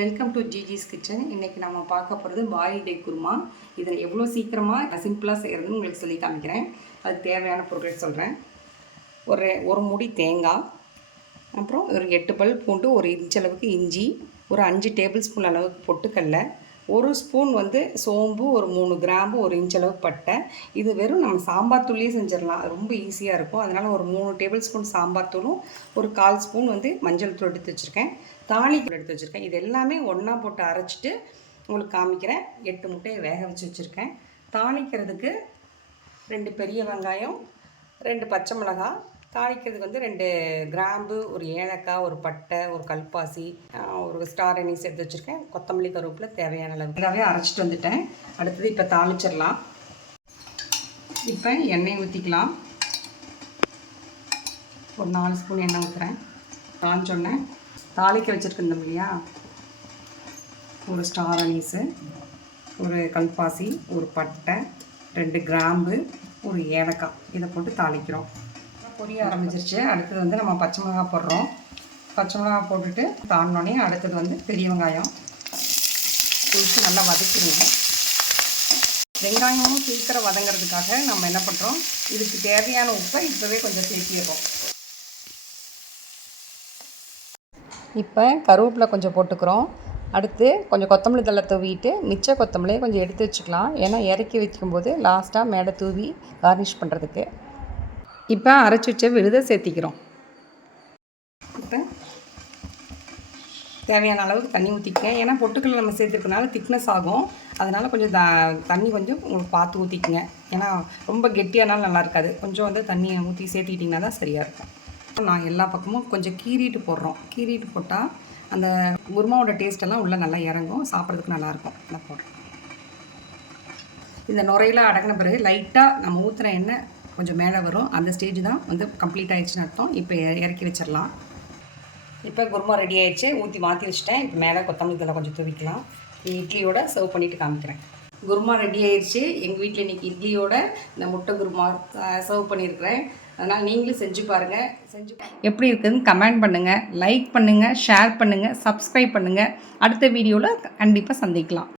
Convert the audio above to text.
Welcome to ஜிஜிஸ் kitchen இன்னைக்கு நம்ம பார்க்க போகிறது பாயில் டே குருமா. இதை எவ்வளோ சீக்கிரமாக சிம்பிளாக செய்கிறதுன்னு உங்களுக்கு சொல்லி காமிக்கிறேன். அதுக்கு தேவையான பொருட்கள் சொல்கிறேன் ஒரு ஒரு முடி தேங்காய் அப்புறம் ஒரு எட்டு பல் பூண்டு ஒரு இன்ச் அளவுக்கு இஞ்சி ஒரு அஞ்சு டேபிள் ஸ்பூன் அளவுக்கு பொட்டுக்கடலை ஒரு ஸ்பூன் வந்து சோம்பு ஒரு மூணு கிராம்பு ஒரு இன்ச் அளவு பட்டை. இது வெறும் நம்ம சாம்பார் தூள்லேயே செஞ்சிடலாம். ரொம்ப ஈஸியாக இருக்கும். அதனால் ஒரு மூணு டேபிள் ஸ்பூன் சாம்பார் தூளும் ஒரு கால் ஸ்பூன் வந்து மஞ்சள் தூள் எடுத்து வச்சுருக்கேன். தாளித்தூள் எடுத்து வச்சுருக்கேன். இது எல்லாமே ஒன்றா போட்டு அரைச்சிட்டு உங்களுக்கு காமிக்கிறேன். எட்டு முட்டையை வேக வச்சு வச்சுருக்கேன். தாளிக்கிறதுக்கு ரெண்டு பெரிய வெங்காயம் ரெண்டு பச்சை மிளகாய் தாளிக்கிறதுக்கு வந்து ரெண்டு கிராம்பு ஒரு ஏலக்காய் ஒரு பட்டை ஒரு கல்பாசி ஒரு ஸ்டார் அனீஸ் எடுத்து வச்சுருக்கேன். கொத்தமல்லி கருவேப்பில் தேவையான அளவு. இதாகவே அரைச்சிட்டு வந்துட்டேன். அடுத்தது இப்போ தாளிச்சிடலாம். இப்போ எண்ணெய் ஊற்றிக்கலாம் ஒரு நாலு ஸ்பூன் எண்ணெய் ஊற்றுறேன் காஞ்சோடனே தாளிக்க வச்சுருக்கோம் இல்லையா? ஒரு ஸ்டார் அனீஸு ஒரு கல்பாசி ஒரு பட்டை ரெண்டு கிராம்பு ஒரு ஏலக்காய். இதை போட்டு தாளிக்கிறோம். பொரிய ஆரம்பிச்சிருச்சு. அடுத்தது வந்து நம்ம பச்சை மிளகாய் போடுறோம். பச்சை மிளகாய் போட்டுட்டு தாண்டினோடனே அடுத்தது வந்து பெரிய வெங்காயம் குளிச்சு நல்லா வதக்கிடுவோம். வெங்காயமும் சீக்கிரம் வதங்கிறதுக்காக நம்ம என்ன பண்ணுறோம் இதுக்கு தேவையான உப்பை இப்போவே கொஞ்சம் சேர்த்திடுறோம். இப்போ கருவேப்பிலை கொஞ்சம் போட்டுக்கிறோம். அடுத்து கொஞ்சம் கொத்தமல்லி தழை தூவிட்டு மிச்ச கொத்தமல்லியை கொஞ்சம் எடுத்து வச்சுக்கலாம். ஏன்னா இறக்கி வைக்கும்போது லாஸ்ட்டாக மேடை தூவி கார்னிஷ் பண்ணுறதுக்கு இப்போ அரைச்சி வச்ச விழுதை சேர்த்திக்கிறோம். இப்போ தேவையான அளவுக்கு தண்ணி ஊற்றிக்கங்க ஏன்னா பொட்டுக்கல்ல நம்ம சேர்த்துருக்கனால திக்னஸ் ஆகும். அதனால் கொஞ்சம் த தண்ணி கொஞ்சம் உங்களுக்கு பார்த்து ஊற்றிக்கங்க ஏன்னா ரொம்ப கெட்டியானாலும் நல்லா இருக்காது. கொஞ்சம் வந்து தண்ணியை ஊற்றி சேர்த்துக்கிட்டிங்கன்னா தான் சரியாக இருக்கும். நான் எல்லா பக்கமும் கொஞ்சம் கீறிட்டு போடுறோம். கீறிட்டு போட்டால் அந்த குருமாவோட டேஸ்ட்டெல்லாம் உள்ளே நல்லா இறங்கும். சாப்பிட்றதுக்கு நல்லாயிருக்கும் நல்லா போடுறோம். இந்த நுரையெல்லாம் அடங்கின பிறகு லைட்டாக நம்ம ஊற்றுன எண்ணெய் கொஞ்சம் மேலே வரும். அந்த ஸ்டேஜ் தான் வந்து கம்ப்ளீட் ஆகிடுச்சுன்னு அர்த்தம். இப்போ இறக்கி வச்சிடலாம் இப்போ குருமா ரெடி ஆகிடுச்சு ஊற்றி மாற்றி வச்சுட்டேன். இப்போ மேலே கொத்தமல்லி தலை கொஞ்சம் தூவிக்கலாம். இட்லியோட சர்வ் பண்ணிவிட்டு காமிக்கிறேன். குருமா ரெடி ஆயிடுச்சு. எங்கள் வீட்டில் இன்றைக்கி இட்லியோட இந்த முட்டை குருமா சர்வ் பண்ணியிருக்கிறேன் அதனால் நீங்களும் செஞ்சு பாருங்கள் செஞ்சு எப்படி இருக்குதுன்னு கமெண்ட் பண்ணுங்கள் லைக் பண்ணுங்கள் ஷேர் பண்ணுங்கள் சப்ஸ்கிரைப் பண்ணுங்கள் அடுத்த வீடியோவில் கண்டிப்பாக சந்திக்கலாம்.